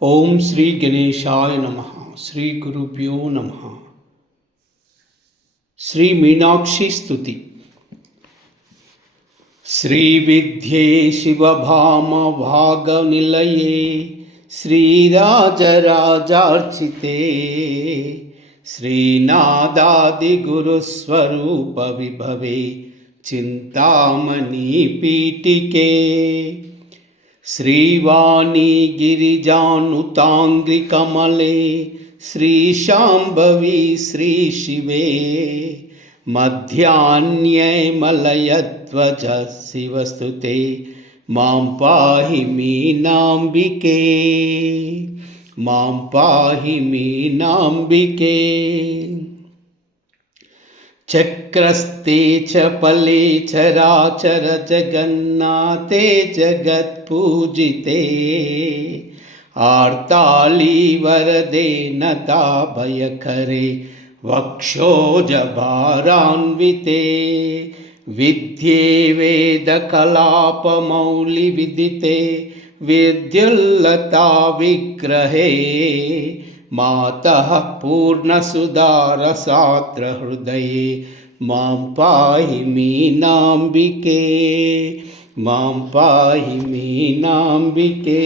ఓం శ్రీ గణేశాయ నమః. శ్రీ గురుభ్యో నమః. శ్రీ మీనాక్షి స్తుతి. శ్రీవిద్యే శివభామ భాగనిలయే శ్రీరాజరాజార్చితే శ్రీనాదాదిగురుస్వరూప విభవే చింతామణి పీఠికే శ్రీవాణి గిరిజానుతాంగ్రికమలే శ్రీశాంభవి శ్రీశివే మధ్యాన్యే మలయధ్వజ శివస్తుతే మాం పాహి మీనాంబికే మాం పాహి మీనాంబికే చక్రస్తే చపలే చరాచర జగన్నాథే జగత్పూజితే ఆర్తాళీ వరదే నతాభయకరే వక్షోజభారాన్వితే విద్యే వేదకలాపమౌళి విదితే విద్యుల్లతా విగ్రహే మాతః పూర్ణసుధారసాత్రహృదయే మాం పాహి మీనాంబికే మాం పాహి మీనాంబికే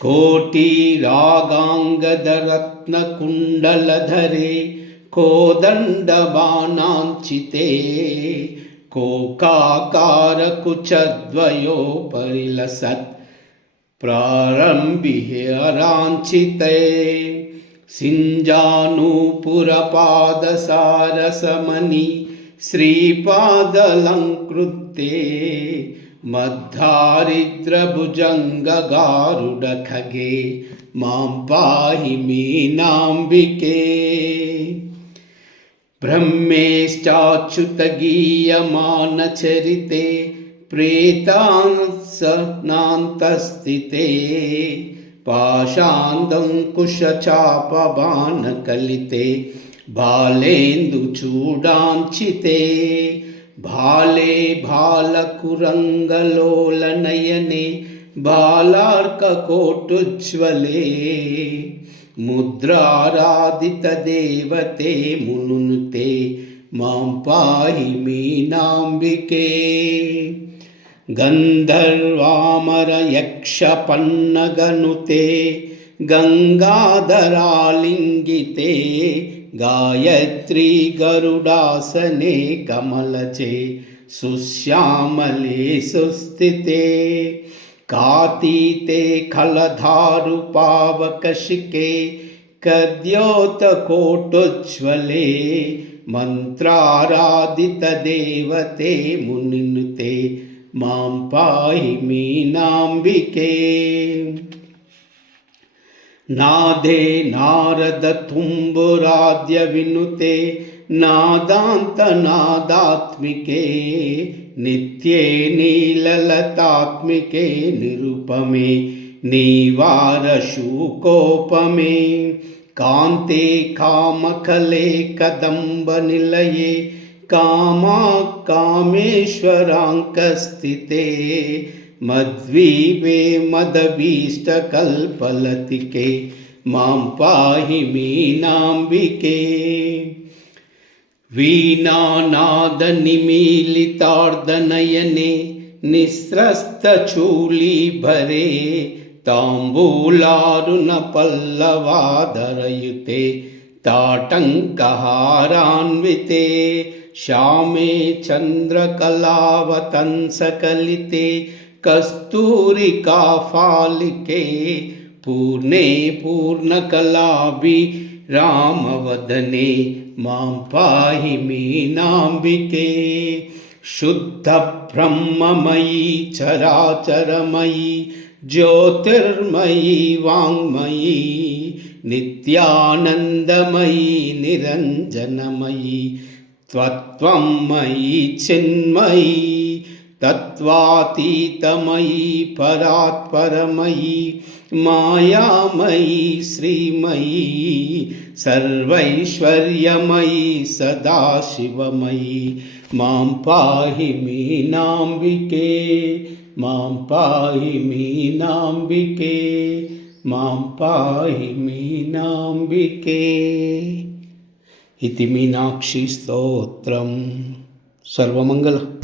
కోటిరాగాంగదరత్నకుండలధరే కోదండబాణాంచితే కోకాకారకుచద్వయోపరిలసత్ ప్రారంభిరాంచితే సింజానూపురపాదసారసమణి శ్రీపాదలంకృతే మద్దారిద్రభుజంగగారుడఖగే మాం పాహి మీనాంబికే బ్రహ్మేశ్చాచ్యుతగీయమానచరితే ప్రేతానసనాంతస్థితే పాశాందంకుశచాపబాణకలితే బాలేందుచూడాంచితే బాలే బాలకురంగలోలనయనే బాలార్కకోటుజ్వలే ముద్రారాధిత దేవతే మునునుతే మాం పాహి మీనాంబికే గంధర్వామరయక్షపన్నగనుతే గంగాధరాలింగితే గాయత్రీ గరుడాసనే కమలచే సుశ్యామలే సుస్థితే కాతీతే ఖలధారు పావకశికే కద్యోతకోటుజ్వలే మంత్రారాధిత దేవతే మునినుతే మాం పాహి మీనాంబికే నాదే నారద తుంబురాద్య వినుతే నాదాంతనాదాత్మికే నిత్యే నీలలతాత్మికే నిరుపమే నీవారశూకోపమే కాంతే కామకలే కదంబనిలయే కామేశ్వరాంకస్థితే మద్వీపే మదభీష్టకల్పలతికే మాం పాహి మీనాంబికే వీణానాదనిమీలితార్ధనయనే నిస్రస్తచూలీభరే తాంబూలారుణపల్లవాధరయుతే తాటంకహారాన్వితే శ్యామే చంద్రకళావతంసకలితే కస్తూరికాఫాలికే పూర్ణే పూర్ణకళాభిరామవదనే మాం పాహి మీనాంబికే శుద్ధ బ్రహ్మమయీ చరాచరమయీ జ్యోతిర్మయీ వాంగ్మయీ నిత్యానందమయీ నిరంజనమయీ త్వత్వం మయీ చిన్మయీ తత్వాతీతమయీ పరాత్పరమయీ మాయామయీ శ్రీమయీ సర్వైశ్వర్యమయీ సదాశివమయీ మాం పాహి మీనాంబికే మాం పాహి మీనాంబికే, మాం పాహి మీనాంబికే. ఇది మీనాక్షి స్తోత్రం. సర్వమంగళ.